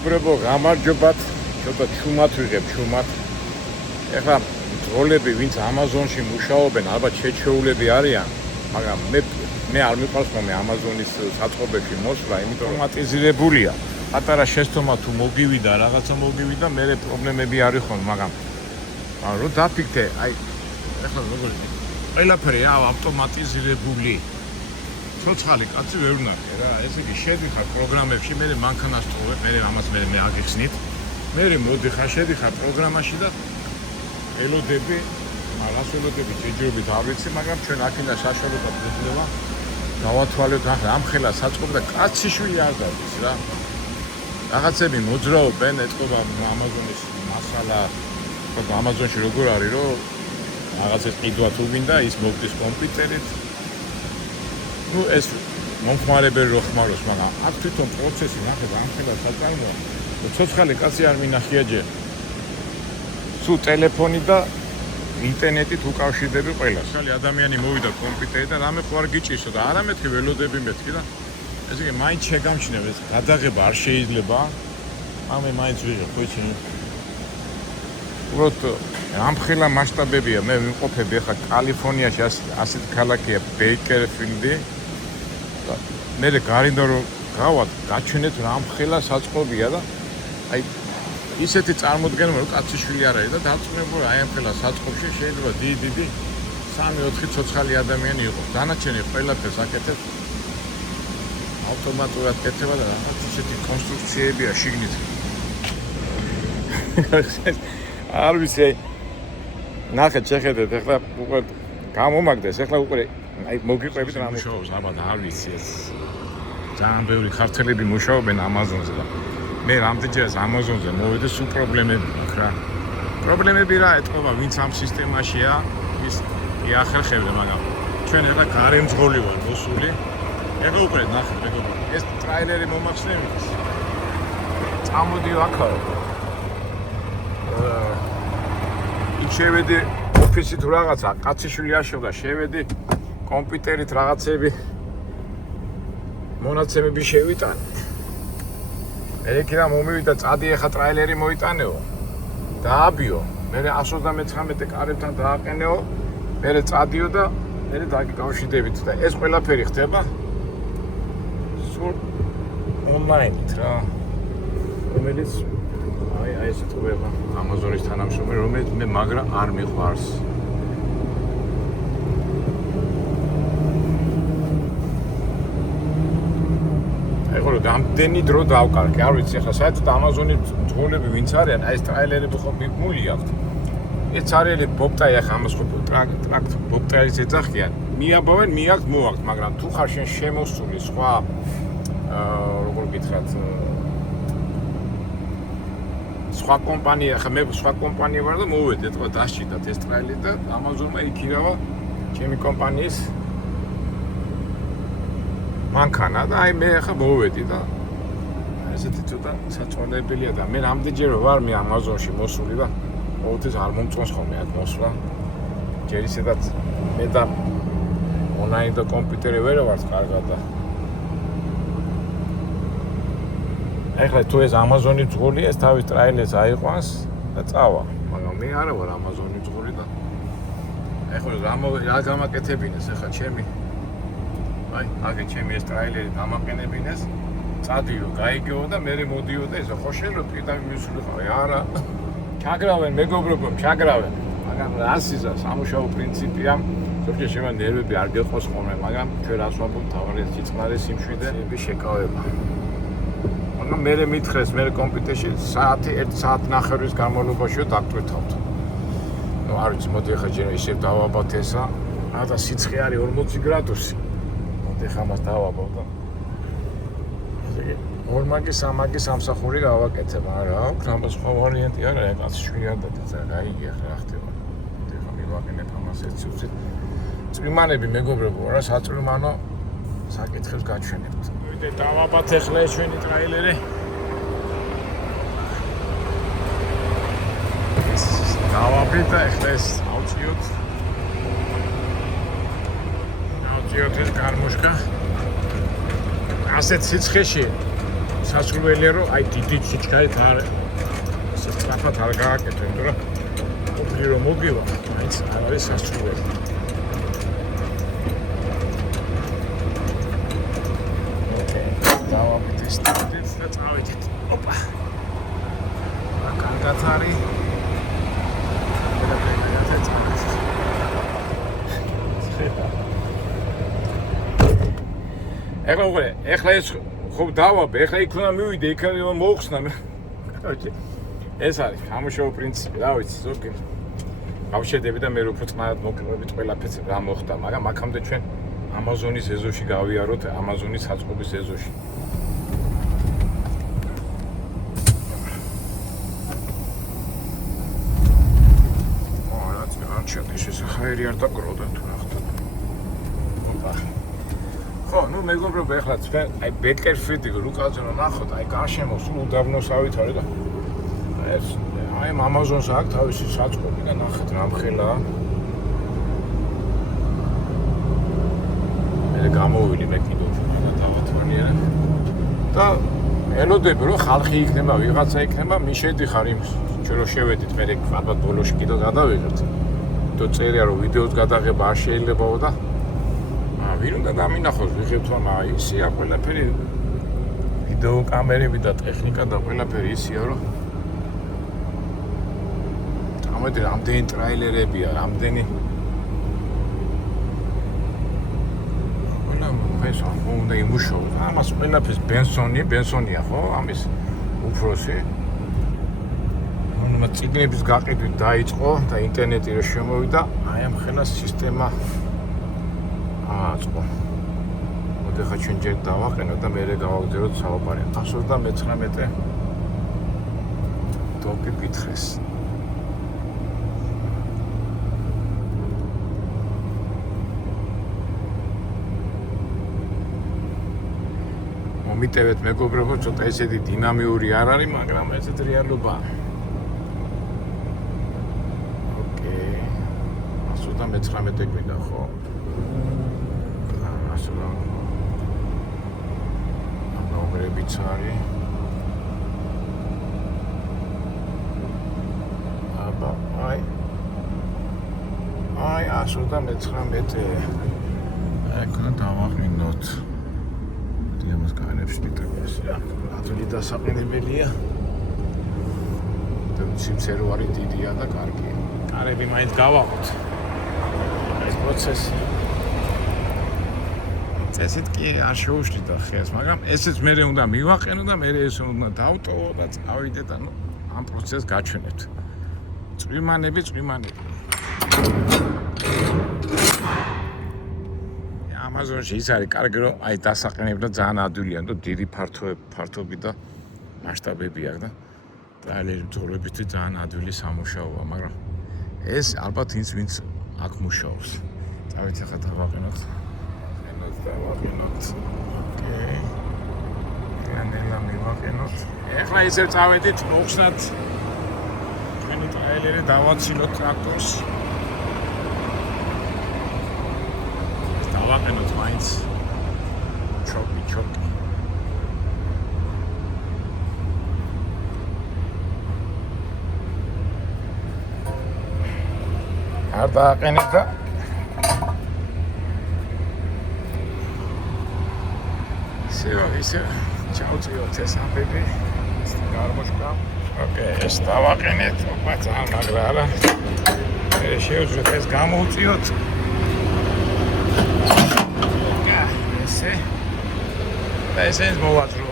მეგობრებო, გამარჯობათ. ცოტა ჩუმად ვიღებ, ჩუმად. ეხლა ძროლები, ვინც Amazon-ში მუშაობენ, ალბათ შეჩეულები არიან, მაგრამ მე არ მიყვარს მე Amazon-ის საწყობებში მოსვლა, იმიტომ რომ ავტომატიზირებულია. პატარა შეცდომა თუ მოგივიდა, რაღაცა მოგივიდა, მე პრობლემები არ იყო, მაგრამ რო დაფიქრე, აი ეხლა როგორ ყველაფერი ავტომატიზირებული. ცოცხალი კაცი ვერ ვნახე რა, ესე იგი შედიხარ პროგრამებში, მე მანქანას ტოვებ, მე ამას მე აგიხსნით. მე მოდიხარ, შედიხარ პროგრამაში და ელოდები, რას ელოდები ჯერჯერობით არ ვიცი, მაგრამ ჩვენ აქინა საშუალება გვეძლევა დავათვალოთ ახლა ამ ხელა საწყობ და კაციშვილი არ დადის რა. რაღაცები მოძრაობენ, ეთქობა Amazon-ის მასალა, თქო Amazon-ში როგორ არის, რომ რაღაცას ყიდვა თუ გინდა, ის მოგდის კომპიუტერით. ნუ ეს მომხმარებელი რო ხმარობს, მაგრამ აქ თვითონ პროცესი ნახეთ ამ ხელა საწარმოა. ცოცხალი კაცი არ მინახია ჯერ. სულ ტელეფონი და ინტერნეტით უკავშირდები ყველას. ხალი ადამიანი მოვიდა კომპიუტერით და რამე ხო არ გიჭირსო და არა მეთქი ველოდები მეთქი და ესე იგი მაინც შეგამჩნევ ეს გადაღება არ შეიძლება. ამე მაინც ვიღებ, ხო იცი? უბრალოდ ამ ხელა მასშტაბებია, მე ვიმყოფები ახლა კალიფორნიაში ასეთ ქალაქია ბეიკერფილდი. მე გარინდა რომ გავად, გაჩვენეთ რა ამ ხელა საწყობია და აი ისეთი წარმოდგენა რომ კაციშვილი არ არის და დაწუნებული აი ამ ხელა საწყობში შეიძლება დიდი 3-4 ცოცხალი ადამიანი იყოს. დანარჩენი ყველაფერს აკეთებს ავტომატურად კეთება და რაღაც ისეთი კონსტრუქციებია შიგნით. არ ვიცი, ნახეთ, შეხედეთ, ეხლა უკვე გამომაგდეს, ეხლა უკვე აი მოგიყვებით რა მუშაობს, აბა არ ვიცი ეს. ძალიან ბევრი ქართველები მუშაობენ Amazon-ზე და მე რამდენჯერაც Amazon-ზე მოვიდე, სულ პრობლემები მაქვს რა. პრობლემები რა ეთქობა, ვინც ამ სისტემაშია, ის იახერხებდა, მაგრამ ჩვენ ეხლა გარემძღოლი ვარ მოსული. ეხლა უკვე ნახეთ, მეგობრებო, ეს ტრაილერი მომახსნევით. წამოდი აქა. იქ შევედი ოფისში თუ რაღაცა, კაციშვილი აშოვდა, შევედი კომპიუტერით რაღაცები მონაცემები შევიტანე. ეკირა მომივიდა წადი ეხა ტრაილერი მოიტანეო. დააბიო. მე 139 კარებთან დააყენეო. მე წადიო და მე დაგიკავშირდებით და ეს ყველაფერი ხდება სულ ონლაინით რა. რომელიც აი ეს ტყუება Amazon-ის თანამშრომელი, რომელიც მე მაგრა არ მიყვარს. ეხლა რამდენი დრო დავკარგე, არ ვიცი, ახლა საერთოდ Amazon-ის ძღოლები ვინც არიან, აი ეს ტრაილერები ხო მიგმული აქვთ. ეს ტრაილერი ბობტაი ახლა ამას ხო ტრაქტ ბობტაის ეძახიან. მიაბავენ, მიაქვთ, მოაქვთ, მაგრამ თუ ხარ შენ შემოსული სხვა როგორ გითხრათ სხვა კომპანია, ახლა მე სხვა კომპანია ვარ და მოვედი, ეთქვა დასჭიდათ ეს ტრაილერი და Amazon-მა იქირავა ჩემი კომპანიის მანქანა და აი მე ახლა მოვედი და ესეთი ცოტა საწონებელია და მე რამდენჯერ ვარ მე Amazon-ში მოსული და ყოველთვის არ მომწონს ხოლმე აქ მოსვლა. ჯერ ისედაც მე და ონლაინ და კომპიუტერი ვერ ვარ კარგად და ეხლა თუ ეს Amazon-ი ძღოლია, ეს თავის ტრაილერს აიყვანს და წავა. მაგრამ მე არა ვარ Amazon-ი ძღოლი და ეხლა რა გამაკეთებინეს ეხლა ჩემი აი, აგე ჩემი ეს ტრაილერი დამაყენებინეს, წადიო, გაიგეო და მე მოდიო და ესე ხო შეიძლება პირდაპირ მისულიყავი, არა. ჩაგრავენ მეგობრებო, ჩაგრავენ. მაგრამ რასიზა სამუშაო პრინციპია, ზოგჯერ შეიძლება ნერვები არ გეყოს ხოლმე, მაგრამ ჩვენ რას ვამბობ, თავარი სიწყნარე, სიმშვიდე, შეკავება. მაგრამ მე მითხრეს, მე კომპიუტერში 1 საათნახევრის განმავლობაში დაგტვირთავთ. ნუ არ ვიცი, მოდი ახლა ჯერ ისევ დავაბათ ესა, და სიცხე არის 40 გრადუსი. ეხლა მას დავაბავ და ესე იგი 2-3 სამსახური გავაკეთებ, არა აქვს რამე სხვა ვარიანტი არა, კაცი შვიანდად და გაიგე ახლა რა ხდება. ეხლა მივაყენებ ამას ეს უცებ. წვიმანები მეგობრებო, რა საწვიმანო საკითხებს გაჩვენებთ. ვიდე დავაბათ ეხლა ეს ჩვენი ტრაილერი. დავაბით და ეხლა ეს ავწიოთ. ეს გარმოშკა ასეთ სიცხეში სასურველია რომ აი დიდი სიჩქარით არ სწრაფად არ გააკეთო, იმიტომ რომ ყოფილი რომ მოგივა, მაინც არ არის სასურველი. დავაბით ეს სტუდენტს და წავედით. ოპა. კარგად არის. ეხლა ეს ხო დავაბე, ეხლა იქ უნდა მივიდე, იქ მოუხსნა მე. კაი. ეს არის ამუშავო პრინციპი, რა ვიცი, ზოგი. გავშედები და მე უფრო წყნარად მოკლებებით ყველაფერს რა მოხდა, მაგრამ აქამდე ჩვენ ამაზონის ეზოში გავიაროთ, ამაზონის საწყობის ეზოში. ეს ხაერი არ დაგროვდა თუ რა ხდება. ოპა. ხო, ნუ მეგობრებო, ეხლა თქვენ აი ბეკერფილდი რუკაზე რომ ნახოთ, აი გარშემო სულ უდაბნოსავით არის და ეს აი ამაზონს აქვს თავისი საწყობი და ნახეთ რა მხელაა. მე გამოვილი მე კიდევ და დავათვალიერე. და ელოდები რომ ხალხი იქნება, ვიღაცა იქნება, მიშედი ხარ იმის. ჩვენ რომ შევედით, მე ალბათ ბოლოში კიდევ გადავიღებთ. то წერია რომ ვიდეოს გადაღება არ შეიძლებაო და ვინ უნდა დამინახოს ვიღებთ რომ აი ისია ყველაფერი ვიდეო კამერები და ტექნიკა და ყველაფერი ისია რომ ამოდი რამდენი ტრეილერებია რამდენი ყველა ეს უნდა იმუშაოს ამას ყველაფერს ბენსონია ხო ამის უფროსი წიგნების გაყიდვით დაიწყო და ინტერნეტი რო შემოვიდა, აი ამ ხელას სისტემა აწყო. მოდი ხა ჩვენ ჯერ დავაყენოთ და მერე გავაგზავნოთ საუბარი. 129 ტოპი გითხეს. მომიტევეთ მეგობრებო, ცოტა ესეთი დინამიური არ არის, მაგრამ ესეთ რეალობაა. და 19 გვინდა ხო? ასე რომ ნომრებიც არის. აბა, აი 119. აქ დავაყენოთ. დიამას განებს მიტყვეს რა. ათული დასაყენებელია. და სიმცერო არის დიდია და კარგია. კარები მაინც გავაყოთ. პროცესი. ესეთ კი არ შეუშლიდა ხეს, მაგრამ ესეც მე უნდა მივაყენო და მე ეს უნდა დავტოვო და წავიდე და ნუ ამ პროცესს გაჩვენებთ. წვიმანები. ამაზონში ის არის კარგი რომ აი დასაყენებლად ძალიან ადვილია და დიდი ფართობი და მასშტაბები აქვს და ტრეილერი ბრძოლებით ძალიან ადვილი სამუშაოა, მაგრამ ეს ალბათ ის ვინც აქ მუშაობს. წავით ახლა დავაყენოთ. ოკეი. განელა მივაყენოთ. ეხლა ისევ წავედით მოხსნათ ჩვენი ტრეილერი დავაცილოთ ტრაქტორს. დავაყენოთ მაინც ჩოკი. არ დააყენეთ და ისე ჩავწიოთ ეს ამბები გარმოშკა. ოკეი, ეს დავაყენეთ, ოპა ძალიან მაგრა არა. შევძვით ეს გამოვწიოთ. ესე და ესენს მოვაძროთ.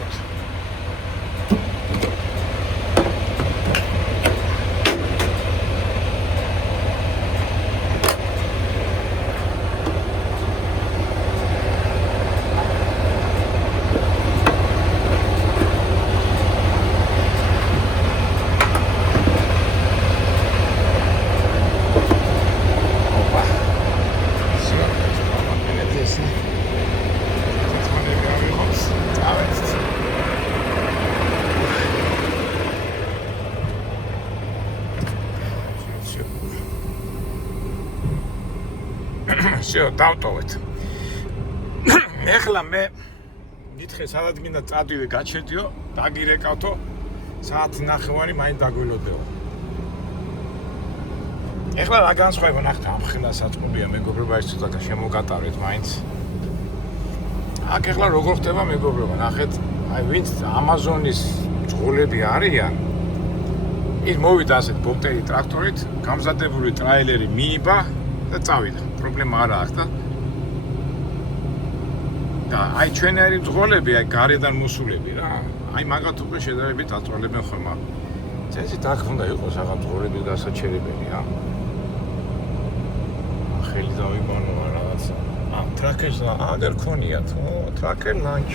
შევ დავტოვეთ. ეხლა მე ნითხე სადაც გინდა წადივე გაჩერდიო, დაგირეკავთო, საათი ნახევარი მაინც დაგველოდეო. ეხლა რა განსხვავება ნახეთ ამ ხელა საწყობია მეგობრებო ის ცოტა შემოგატარეთ მაინც. აქ ეხლა როგორ ხდება მეგობრებო, ნახეთ, აი ვინც ამაზონის მძღოლები არიან, ის მოვიდა ასეთ ბოლტერი ტრაქტორით, გამზადებული ტრაილერი მიიბა და წავიდა. პრობლემა არა აქვს და აი ჩვენერი მძღოლები, აი გარედან მოსულები რა. აი მაგათ უკვე შედარებით აწვალებენ ხოლმე. წესით აქ უნდა იყოს რაღაც მძღოლების გასაჩერებელი რა. ხელი დავიბანო რაღაცა. ტრაქერს აგერ ქონიათ, ტრაქერ ლანჩ.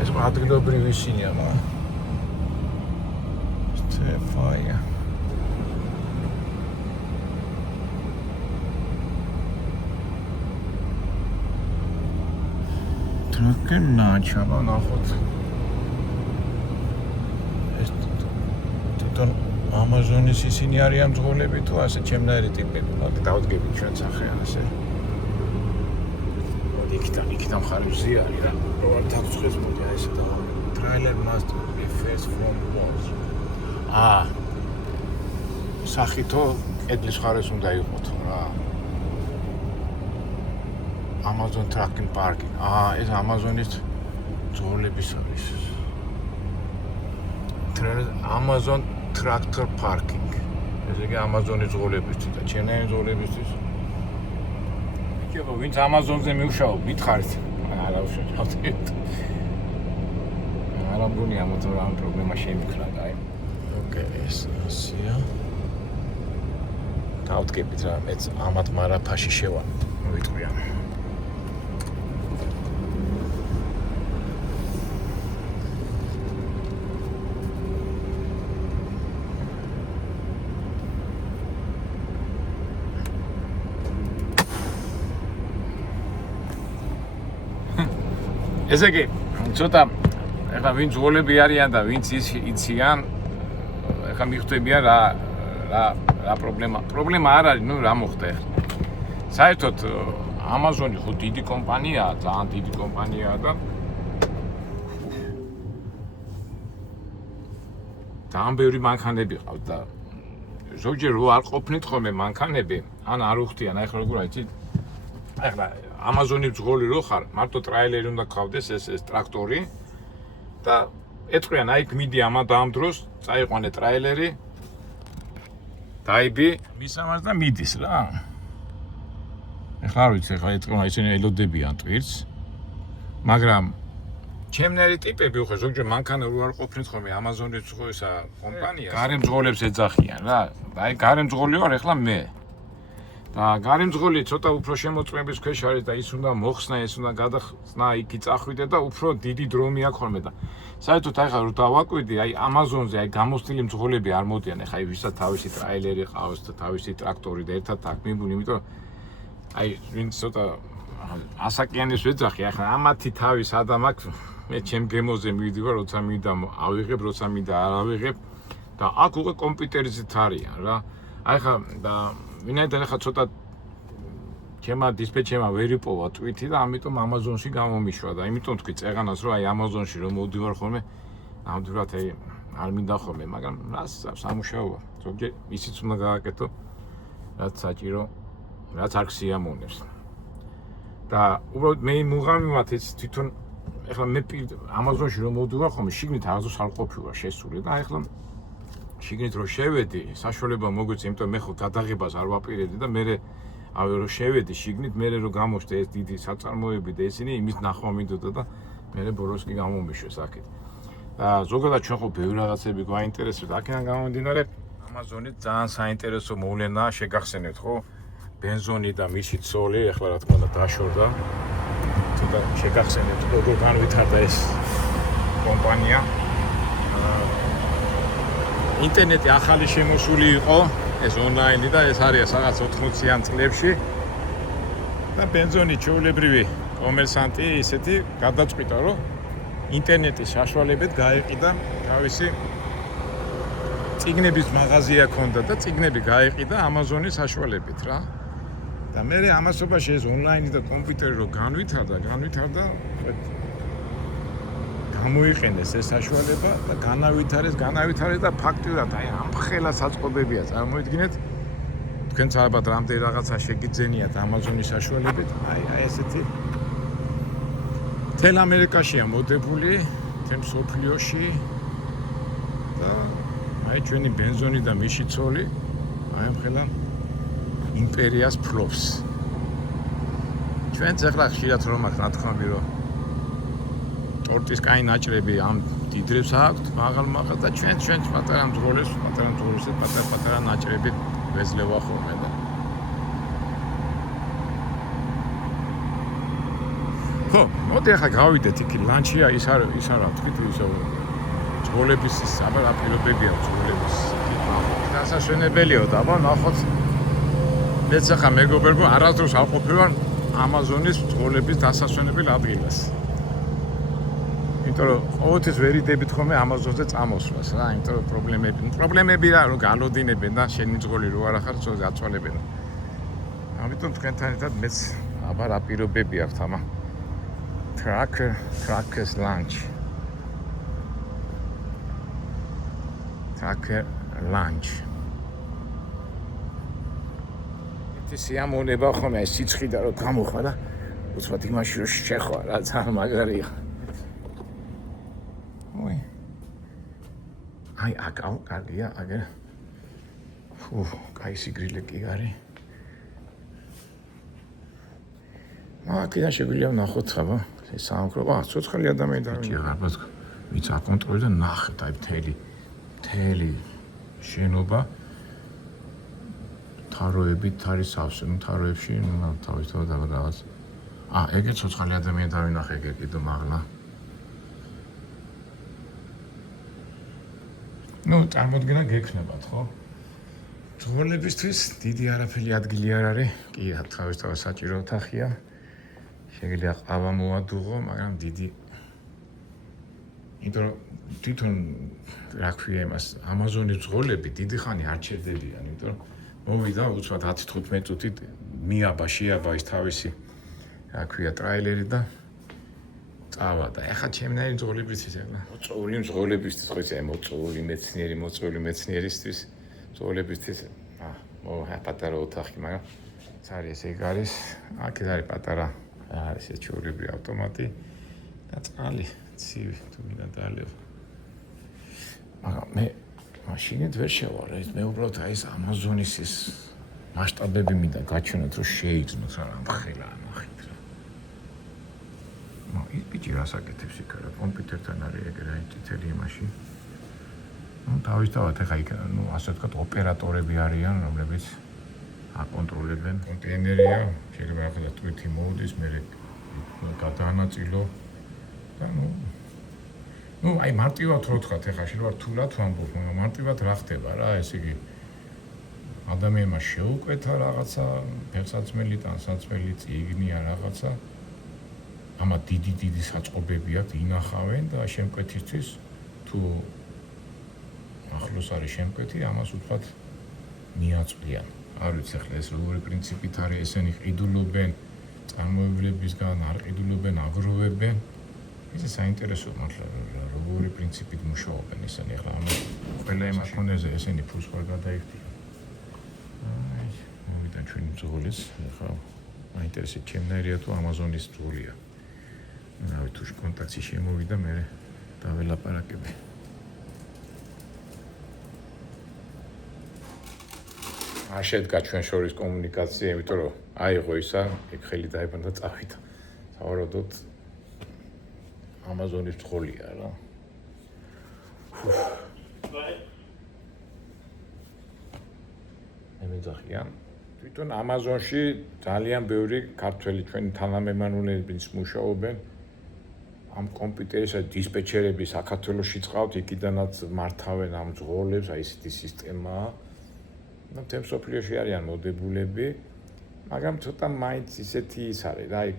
ეს ადგილობრივი ისინია რა. Fire. Tracker naçala nahot. ეს თვითონ ამაზონის ისინი არიან მძღოლები თუ ასე ჩემნაირი ტიპები. დავდგებით ჩვენ სახე ასე. მოდი იქიდან ხარჯზე არის რა. როგორ თავს მოდი აი ესე და trailer must be faced from walls. სახითო კედლის მხარეს უნდა იყოთ რა. Amazon Trucking Parking. ეს ამაზონის მძღოლების არის. Amazon Tractor Parking. ესე იგი ამაზონის მძღოლებისთვის და ჩემნაირი მძღოლებისთვის. იქება ვინც ამაზონზე მიუშაო, მითხარით. არა უშევთ. არა მგონია მოძო რა პრობლემა შემიქრა და აი. ესია. დავდგებით რა, მეც ამათ მარაფაში შევა. მოვიტყვიან. ესე იგი, ცოტა ეხლა ვინც მძღოლები არიან და ვინც იციან ეხლა მიხვდებიან რა პრობლემა არ არის, რა მოხდა ეხლა. საერთოდ ამაზონი ხო დიდი კომპანიაა, ძალიან დიდი კომპანიაა და ძალიან ბევრი მანქანები ყავს და ზოგჯერ რო არ ყოფნით ხოლმე მანქანები, ან არ უხდიან, ეხლა როგორ აიცით? ეხლა ამაზონის მძღოლი რო ხარ, მარტო ტრაილერი უნდა გყავდეს ეს ტრაქტორი და ეთქვიან აი გმიდი ამა ამ დროს წაიყვანე ტრაილერი დაიბი მისამას და მიდის რა. ეხლა არ ვიცი, ეხლა ეთქვიან ისინი ელოდებიან ტვირთს, მაგრამ ჩემნაირი ტიპები ხო ზოგჯერ მანქანა რო არ ყოფნით ხოლმე ამაზონის მძღოლისა კომპანიას გარე მძღოლებს ეძახიან რა. აი გარე მძღოლი ვარ ეხლა მე. და გარე მძღოლი ცოტა უფრო შემოწმების ქვეშ არის და ის უნდა მოხსნა, ეს უნდა გადახსნა, იქი წახვიდე და უფრო დიდი დრო მიაქვს ხოლმე და საერთოდ ახლა რო დავაკვირდი, აი ამაზონზე აი გამოსტილი მძღოლები არ მოდიან, ახლა ვისაც თავისი ტრაილერი ყავს და თავისი ტრაქტორი და ერთად აქ მიბუნ, იმიტომ აი ვინც ცოტა ასაკიანის ვეძახი, ახლა ამათი თავის ადამ აქ მე ჩემ გემოზე მივიდივარ, როცა მინდა ავიღებ, როცა მინდა არ ავიღებ და აქ უკვე კომპიუტერით არიან რა. აი ხა და ვინაიდან ახლა ცოტა ჩემმა დისპეჩერმა ვერ იპოვა ტვიტი და ამიტომ ამაზონში გამომიშვა და იმიტომ თქვი წეღანას რომ აი ამაზონში რომ მოვდივარ ხოლმე ნამდვილად აი არ მინდა ხოლმე, მაგრამ რას სამუშაოა. ზოგჯერ ისიც უნდა გააკეთო, რაც საჭირო, რაც არ გსიამოვნებს. და უბრალოდ მე მუღამივად ეს თვითონ ეხლა მე ამაზონში რომ მოვდივარ ხოლმე, შიგნით აღზოს არ ყოფილა შესული და ეხლა შიგნით რო შევედი, საშუალება მოგვიწია, იმიტომ მე ხო გადაღებას არ ვაპირედი და მე რო შევედი შიგნით, მე რო გამოჩნდა ეს დიდი საწარმოები და ისინი იმის ნახვა მინდოდა და მე ბოლოს კი გამომიშვეს აქეთ. და ზოგადად ჩვენ ხო ბევრი რაღაცები გვაინტერესებს, აქედან გამომდინარე, ამაზონით ძალიან საინტერესო მოვლენაა, შეგახსენეთ ხო? ბენზონი და მისი ცოლი, ახლა რა თქმა უნდა დაშორდა. ცოტა შეგახსენეთ, როგორ განვითარდა ეს კომპანია. ინტერნეტი ახალი შემოსული იყო, ეს ონლაინი და ეს არის რაღაც 80-იან წლებში და ბენზონი ჩვეულებრივი კომერსანტი ისეთი გადაწყვიტა, რომ ინტერნეტის საშუალებით გაეყიდა თავისი წიგნების მაღაზია ქონდა და წიგნები გაეყიდა ამაზონის საშუალებით რა. და მე ამასობაში ეს ონლაინი და კომპიუტერი რო განვითარდა გამოიყენეს ეს საშუალება და განავითარეს და ფაქტიურად აი ამ ხელა საწყობებია წარმოიდგინეთ თქვენც ალბათ რამდენი რაღაცა შეგიძენიათ Amazon-ის საშუალებით აი ესეთი თელ ამერიკაშია მოდებული თემ სოფლიოში და აი ჩვენი ბენზონი და მიშიცოლი აი ამ ხელა იმპერიას ფლობს ჩვენც ახლა ხშირად რომ აქ რა თქმა უნდა ტორტის კაი ნაჭრები ამ დიდრებს აქვთ მაღალ და ჩვენც პატარა მძღოლებს პატარა ნაჭრები ვეძლევა ხოლმე და ხო მოდი ახლა გავიდეთ იქ ლანჩია ის არა თქვით ისო მძღოლების აბა პირობებია მძღოლების დასაშენებელიო და აბა ნახოთ მეც ახლა მეგობრებო არასდროს არ ყოფილვარ Amazon-ის მძღოლების დასასვენებელ ადგილას იმიტომ რომ ყოველთვის ვერ იდებით ხოლმე Amazon-ზე წამოსვლას რა, იმიტომ რომ პრობლემები რა რომ გალოდინებენ და შენ მძღოლი რო არ ახარ ცოტა გაწვალებენ. ამიტომ თქვენთან ერთად მეც აბა რა პირობები აქვს ამა Trackers Lunch. Tracker Lunch. ეს სიამოვნება ხოლმე სიცხიდა რომ გამოხვა და უცბად იმაში რომ შეხვა რა ძალიან მაგარია. აი აკაო კარგია აგერ კაი სიგრილე კი არის აქედან შეგვიძლია ვნახოთ ხაბა ეს სამკრობა ცოცხალი ადამიანი და ალბათ ვიც აკონტროლებს და ნახეთ აი მთელი შენობა თაროებით არის სავსე თაროებში თავისთავად რაღაც ეგეც ცოცხალი ადამიანი დავინახე ეგ კიდე მაღლა ну, წარმოდგენა გექნებათ, ხო? მძღოლებისთვის დიდი არაფერი ადგილი არ არის. კი, თავისთავად საჭირო ოთახია. შეგიძლია ყავა მოადუღო, მაგრამ დიდი იმიტომ რომ თვითონ რა ქვია იმას, Amazon-ის მძღოლები დიდი ხანი არ ჩერდებიან, იმიტომ რომ მოვიდა უცბად 10-15 წუთით მიაბა ის თავისი რა ქვია ტრაილერი და წავა და ეხა ჩემნაირი მძღოლებისთვის ახლა მოწვეული მძღოლებისთვის ხო იცი მოწვეული მეცნიერისთვის მძღოლებისთვის პატარა ოთახი მაგრამ არის ეგ არის აქ არის პატარა არის ეს ჩვეულებრივი ავტომატი და წყალი ცივი თუ მინდა დაალევ მაგრამ მე მაშინით ვერ შევარ ეს მე უბრალოდ აი ეს Amazon-ის ეს მასშტაბები მინდა გაჩვენოთ რომ შეიგრძნოთ რა ხელა ნახეთ ის ბიჭი რასაკეთებს იქ რა კომპიუტერთან არის ეგ რა წითელი იმაში თავისთავად ეხა იქ ასე ვთქვათ ოპერატორები არიან რომლებიც აკონტროლებენ კონტეინერია შეიძლება ახლა ტვითი მოვდის მე გადაანაწილო და აი მარტივად რო ვთქვათ ეხა შეიძლება რთულად ვამბობ მაგრამ მარტივად რა ხდება რა ეს იგი ადამიანმა შეუკვეთა რაღაცა ფეხსაცმელი ტანსაცმელი წიგნია რაღაცა ამა დიდი საწყობები აქვს ინახავენ და შემკვეთისთვის თუ ახლოს არის შემკვეთი ამას უცბად მიაწვდიან არ ვიცი ახლა ეს როგორი პრინციპით არის ესენი ყიდულობენ წარმოებლებისგან არ ყიდულობენ აგროვებენ ეს საინტერესო მართლა როგორი პრინციპით მუშაობენ ესენი ახლა ამ ყველა იმას ფონეზე ესენი ფულს ხარ გადაიხდიან აი მოვიდა ჩვენი მძღოლის ახლა მაინტერესებს ჩემნაირია თუ Amazon-ის მძღოლია რავი თუ კონტაქტი შემოვიდა მე დაველაპარაკები არ შედგა ჩვენ შორის კომუნიკაცია იმიტომ რომ აიღო ისა ეგ ხელი დაიბანდა წავიდა სავარაუდოდ Amazon-ის მძღოლია რა ემეძახიან თვითონ Amazon-ში ძალიან ბევრი ქართველი ჩვენი თანამემამულეებიც მუშაობენ ამ კომპიუტერისა დისპეჩერები საქართველოში წავთ იქიდანაც მართავენ ამ მძღოლებს აი ესეთი სისტემაა და თემ სოფლიოში არიან მოდებულები მაგრამ ცოტა მაინც ისეთი ის არის რა აი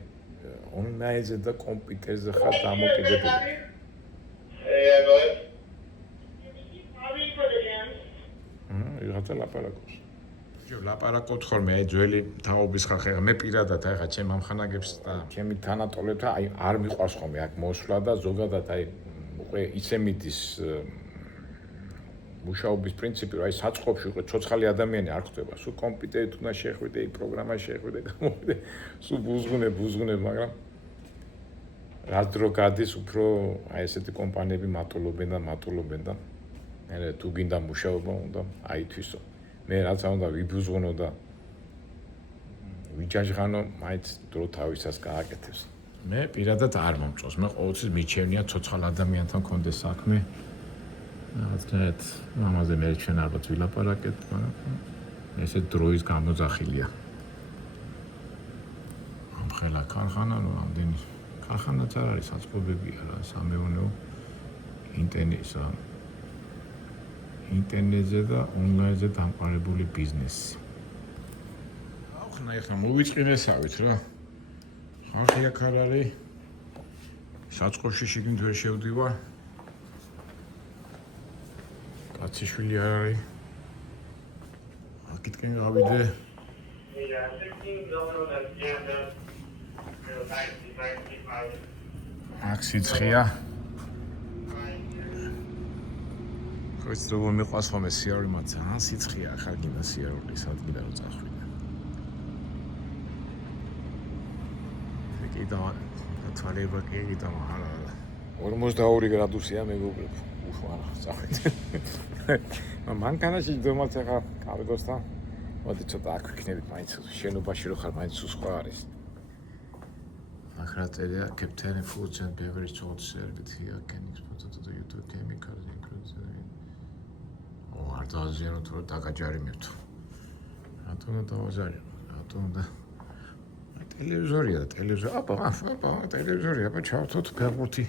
ონლაინზე და კომპიუტერზე ხარ დამოკიდებული ვიღაცა ლაპარაკობს ლაპარაკობთ ხოლმე აი ძველი თაობის ხალხი მე პირადად აი ჩემ ამხანაგებს და ჩემი თანატოლებთან აი არ მიყვარს ხოლმე აქ მოსვლა და ზოგადად აი უკვე იცემიდის მუშაობის პრინციპი, რომ აი საწყობში უკვე ცოცხალი ადამიანი არ ხდება, სულ კომპიუტერით უნდა შეხვიდე, პროგრამა შეხვიდე, გამოვიდე, სულ ბუზღუნე, მაგრამ რაც დრო გადის, უფრო აი ესეთი კომპანიები მატულობენ და მე თუ გინდა მუშაობა, უნდა აითვისო. მე რაც უნდა ვიბუზღუნო და ვიჯაჟღანო, მაინც დრო თავისას გააკეთებს. მე პირადად არ მომწონს. მე ყოველთვის მიჩვენია ცოცხალ ადამიანთან კონდეს საქმე. რაღაც ამაზე მე ჩვენ ალბათ ვილაპარაკეთ, მაგრამ ესე დროის გამოძახილია. ამ ხელა ქარხანა, რომ ამდენი ქარხანაც არ არის, საწყობებია რა, სამეურნეო ინტერნეტზე და ონლაინზე დამყარებული ბიზნესი. ახლა მოვიწყინესავით რა. ხალხი აქ არ არის. საწყობში შიგნით ვერ შევდივარ. კაციშვილი არ არის. აქეთკენ გავიდე. აქ სიცხეა. ხოც როგორ მიყვას ხოლმე სიარული, მაგრამ ძალიან სიცხეა, ხარ გინდა სიარული, სადგიდა რომ წახვიდე. კიდევ თვალება კიდევ არა 42 გრადუსია მეგობრებო. უშუალო წახვიდე. მანქანაში ძომაც ახლა კარგოს და მოდი ცოტა აქვიქნებით მაინც შენობაში რო ხარ მაინც სხვა არის. ახლა წერია Captain Foods and Beverage Service here can export to the YouTube chemicals includes არ დააზიანოთ რომ დაგაჯარიმებთ. რატომ დავაზარიო? რატომ და ტელევიზორია, ტელევიზორია, ჩავთოთ ფეხბურთი.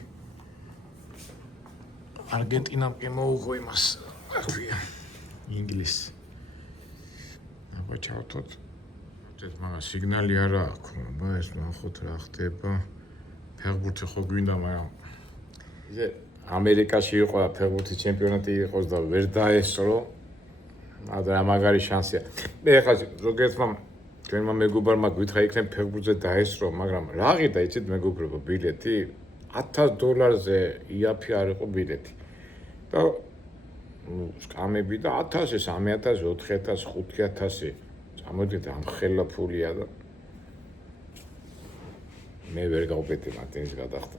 არგენტინამ კი მოუღო იმას, აქვია, ინგლისი. აბა ჩავთოთ. ეს მაგას სიგნალი არა აქვს, ეს ნახოთ რა ხდება. ფეხბურთი ხო გვინდა, მაგრამ ისე ამერიკაში იყო ფეხბურთის ჩემპიონატი იყოს და ვერ დაესწრო. მაგრამ მაგარი შანსია. მე ხა ზოგიერთმა ჩვენმა მეგობრებმა გითხრა იქნებ ფეხბურთზე დაესწრო, მაგრამ რა ღირდა იცით მეგობრებო ბილეთი $1000-ზე იაფი არ იყო ბილეთი. და სკამები და 1000, 3000, 4000, 5000 წამოდით ამ ხელა ფულია და მე ვერ გავბედე მათენის გადახდა.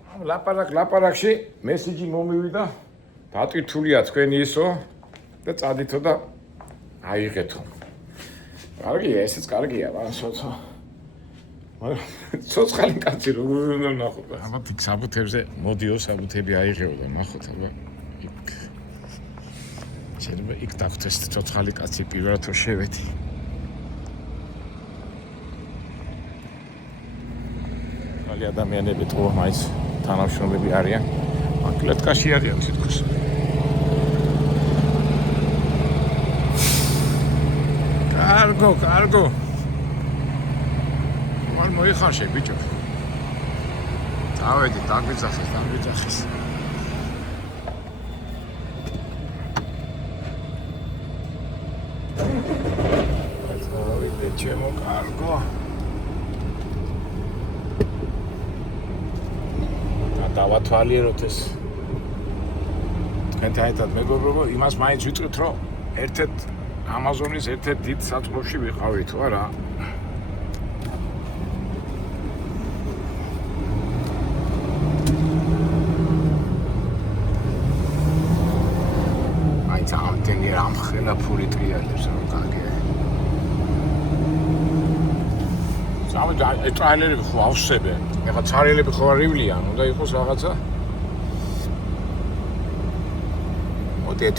ლაპარაკში მესიჯი მომივიდა, დატვირთულია თქვენი ისო და წადითო და აიღეთო. კარგია, ესეც კარგია, მაგრამ ცოცხალი კაცი როგორ უნდა ნახო. ალბათ იქ საბუთებზე მოდიო, საბუთები აიღეო და ნახოთ, აბა იქ შეიძლება იქ დაგვწეს ცოცხალი კაცი პირველად რო შევედი. ხალი ადამიანები თქო მაინც თანამშრომლები არიან. აკილატკაში არიან თითქოს. კარგო. არ მოიხარშე ბიჭო. დავედი, დაგვიძახეს. დავედი, ჩემო კარგო. დავათვალიეროთ ეს. თქვენთან ერთად მეგობრებო, იმას მაინც ვიტყვით, რომ ერთ-ერთ Amazonis ერთ-ერთ დიდ საწყობში ვიყავით არა. აი წამთენი რამ ხელა ფული ტრიალებს რომ გაგე. სამდა ეტრაილერები ხო ავსებენ. ეხლა ცარიელები ხო არ ივლიან, უნდა იყოს რაღაცა. Your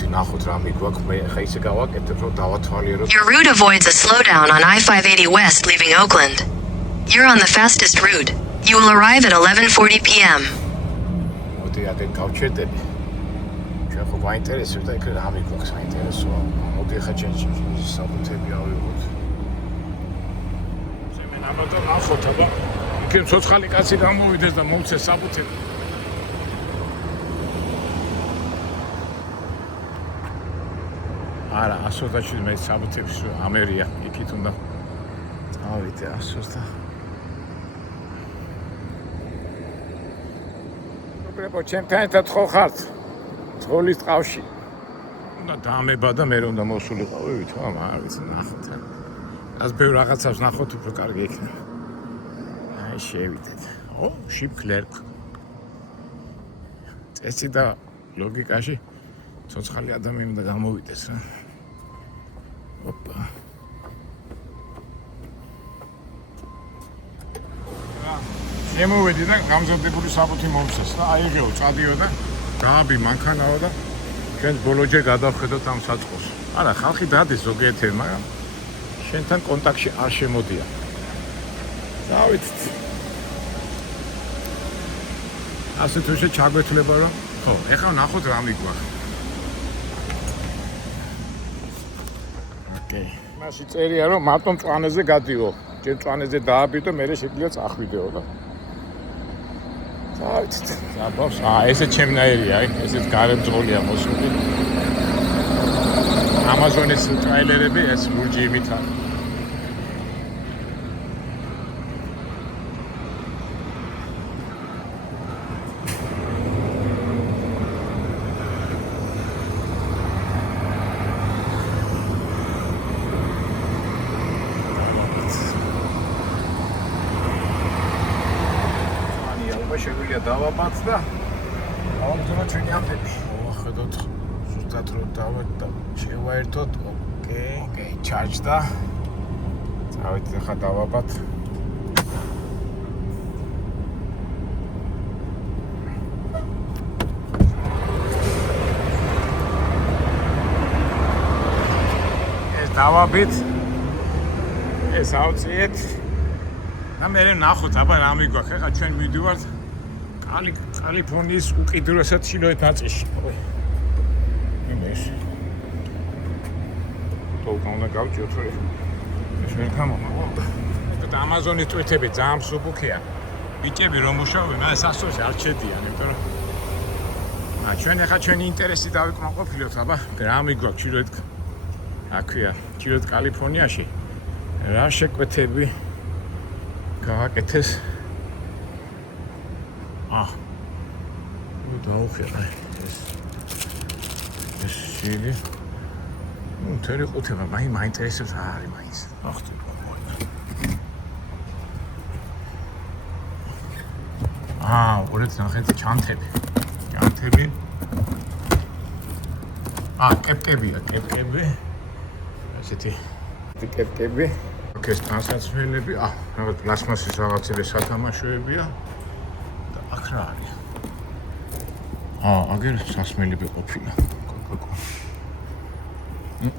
route avoids a slowdown on I-580 West leaving Oakland. You're on the fastest route. You will arrive at 11:40 p.m. არა, 120-ში მე საბუთებს ამერია, იქით უნდა ავიდე 120. მეგობრებო, ჩემთან ერთად ხო ხართ? თხოვლის ტყავში. უნდა დაამება და მე უნდა მოსულიყავი ვითო, არ ვიცი, ნახოთ. ას ბევრ რაღაცას ნახოთ, უფრო კარგი იქნება. აი შევიდეთ. ო, ship clerk. წესი და ლოგიკაში ცოცხალი ადამიანი უნდა გამოვიდეს რა. ოპა. შემოვედი და გამზადებული საბუთი მომცეს და აიღეო, წადიო და გააბი მანქანაო და ჩვენ ბოლოჯერ გადავხედოთ ამ საწყოს. არა, ხალხი დადის ზოგიერთი, მაგრამ შენთან კონტაქტში არ შემოდია. დავიცით. ასე თუ შეჩაგვეთლება რომ ხო, ეხლა ნახოთ რა მიგვახ. ოკეი. მასი წერია რომ მარტო მწვანეზე გადიო. ჯერ მწვანეზე დააბი და მერე შეგვიძლია წახვიდეო და დავიცით. საბავს. ესე ჩემნაირია, ესეც გარემწოლია მოსული. Amazonis ტრაილერები ეს ლურჯი იმით არის. შეგვიძლია დავაბაც და ავაგზავნოთ ჩვენი ამდენი. ხედოთ ზუსტად რომ დავეთ და შევაერთოთ. ოკეი, ჩარჯდა. წავით ახლა დავაბათ. ეს დავაბით. ეს ავწიეთ. და მე ნახოთ, აბა რა მიგვაქვს. ახლა ჩვენ მივდივართ კალიფორნიის უკიდურესად ჩრდილოეთ ნაწილში. იმის. თქო, გავჭიოთ რომ ეს ვერ გამომავა. და ამაზონის ტვირთები ძალიან მსუბუქია. ბიჭები რომ მუშაობენ, მაგრამ სასწორში არ ჩედიან, იმიტომ რომ ჩვენ ახლა ჩვენი ინტერესი დავიკმაყოფილოთ, აბა რა მიგვაქვს ჩრდილოეთ აქვია, ჩრდილოეთ კალიფორნიაში. რა შეკვეთები გააკეთეს. დაუხერე ეს შილი. თერი ყუთება, მაინტერესებს რა არის მაინც. ახლა ორეთ ნახეთ ჩანთები. კეპკები. ესეთი კეპკები. ეს განსაცვლელები, რაღაც პლასმასის რაღაცები სათამაშოებია და აქ რა არის? აგერ სასმელები ყოფილა.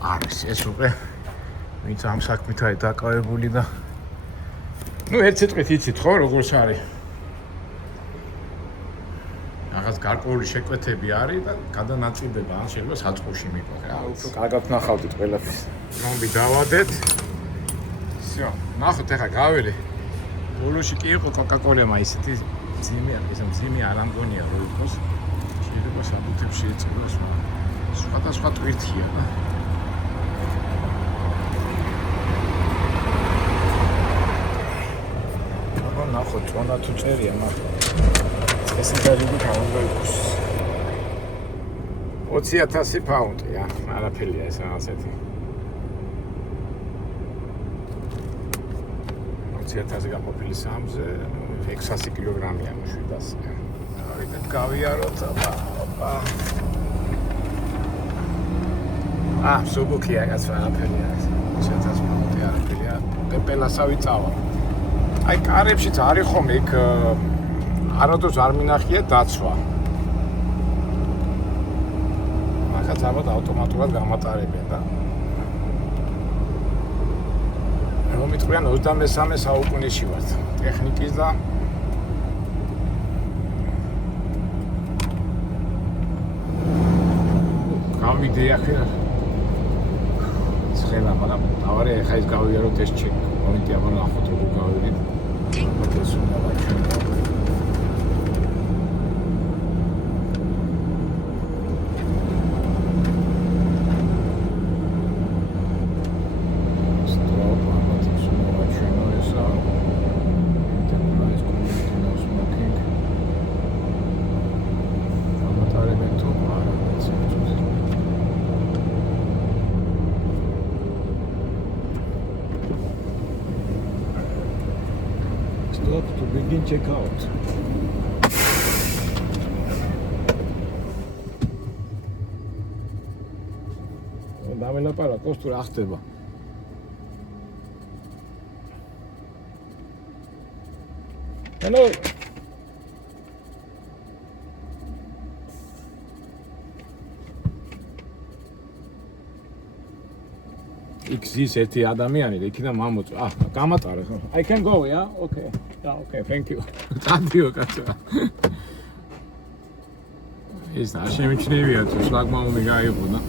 არის ეს უკვე ვინც ამ საქმით არის დაკავებული და ერთ სიტყვით იცით ხო როგორ არის? რაღაც გარკვეული შეკვეთები არის და გადანაწილდება ან შეიძლება საწყოში მიყვას რა. უფრო კარგად ნახავდით ყველაფერს. რომბი დავადეთ. всё, ნახოთ ახლა გაველი. ბოლოში კი იყო კოკაკოლემა ისეთი ძიმე, ესე ძიმე არ ამგონია რომ იყოს. შეიძლება საბუთებში ეწევოს, სხვადასხვა ტვირთია და აბა ნახოთ, თუნდაც თუ წერია მაგრამ ესე დაჟინო გამოგიყოს 20,000 პაუნდია, არაფერია ეს რაღაცეთი. 20,000 გაყოფილი სამზე 600 კილოგრამია 700. ავიდეთ გავიაროთ, სუბუქია რაც არაფერია ეს. 20,000 პაუნდი არაფერია. პეპელასავი წავა. აი კარებშიც არის ხომ იქ არადოს არ მინახია დაცვა. მაგაც ალბათ ავტომატურად გამატარებენ და რომ მიტყვიან 23 საუკუნეში ვართ ტექნიკის და გამიდე ახლა ცხელა, მაგრამ დავარე ახლა ის გავიაროთ ეს ჩეკ. მომენტი აბა ნახოთ როგორ გავიარეთ. ეს უნდა ვაჩვენო. Lock to begin checkout. დაველაპარაკოს თუ რა ხდება. Hello. X-ის ერთი ადამიანი და იქიდან მომოწვა. გამატარე ხო? I can go, yeah? Okay. Yeah, okay, thank you. Thank კაცო. ის არ შემიჩნევია თუ შლაგმაუმი გაიყუნა.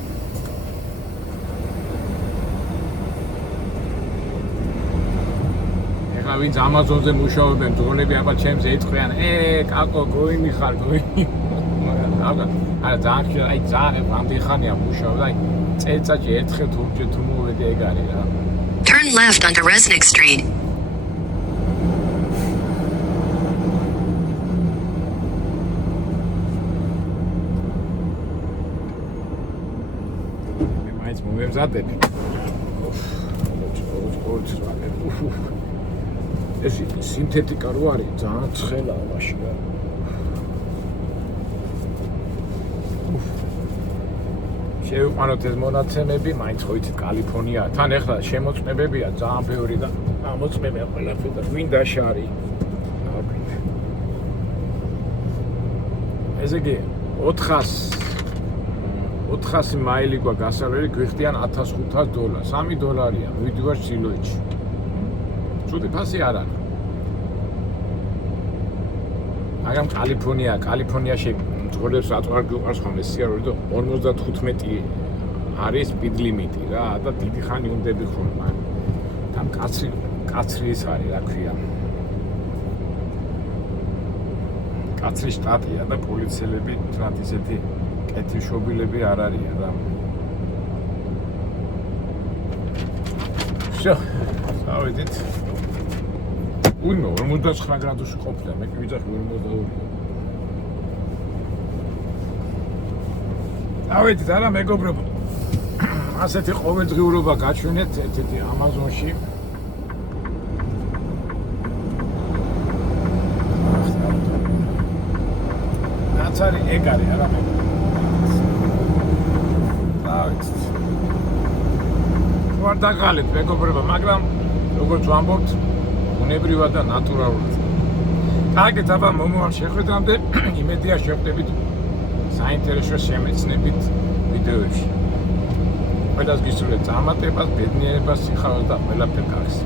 ეხლა ვინც Amazon-ზე მუშაობენ, ძღოლები აბა ჩემს ეთქვიან, კაკო, გოინი ხარ, გოინი. მაგრამ არა ძალიან აი ძალიან ამდენ ხანია მუშაობ და აი წელიწადში ერთხელ თურჯერ თუ მოვედი ეგ არის რა. Turn left onto Resnick Street. მე მაინც მომემზადები. ეს სინთეტიკა რო არის ძალიან ცხელაა მაშინ რა. შევიყვანოთ ეს მონაცემები, მაინც ხო იცით კალიფორნია. თან ეხლა შემოწმებებია ძალიან ბევრი და ამოწმებია ყველაფერი და გვინდა შარი. ესე იგი 400 მაილი გვა გასავლელი გვიხდიან $1500. $3 მივიდივარ სილოეთში. ცუდი ფასი არ არის. მაგრამ კალიფორნიაში ძღოლებს რატო არ გიყვარს ხოლმე სიარული და 55 არის speed limit რა და დიდი ხანი უნდები ხოლმე. თან კაცრი ის არის რა ქვია. კაცრი შტატია და პოლიციელები თან ისეთი კეთილშობილები არ არიან რა. შო, ავედით. უიმო 49 გრადუსი ყოფილა, მე კი ვიძახი 42. ავედით არა მეგობრებო. ასეთი ყოველდღიურობა გაჩვენეთ ერთ-ერთი Amazon-ში. რაც არის ეგ არის არა მეგობრებო. ავედით. ვარ დაგალეთ მეგობრებო, მაგრამ როგორც ვამბობთ უნებრივად და ნატურალურად. კარგით, აბა მომავალ შეხვედრამდე იმედია შევხვდებით საინტერესო შემეცნებით ვიდეოებში. ყველას გისურვებთ წარმატებას, ბედნიერებას, სიხარულს და ყველაფერ კარგს.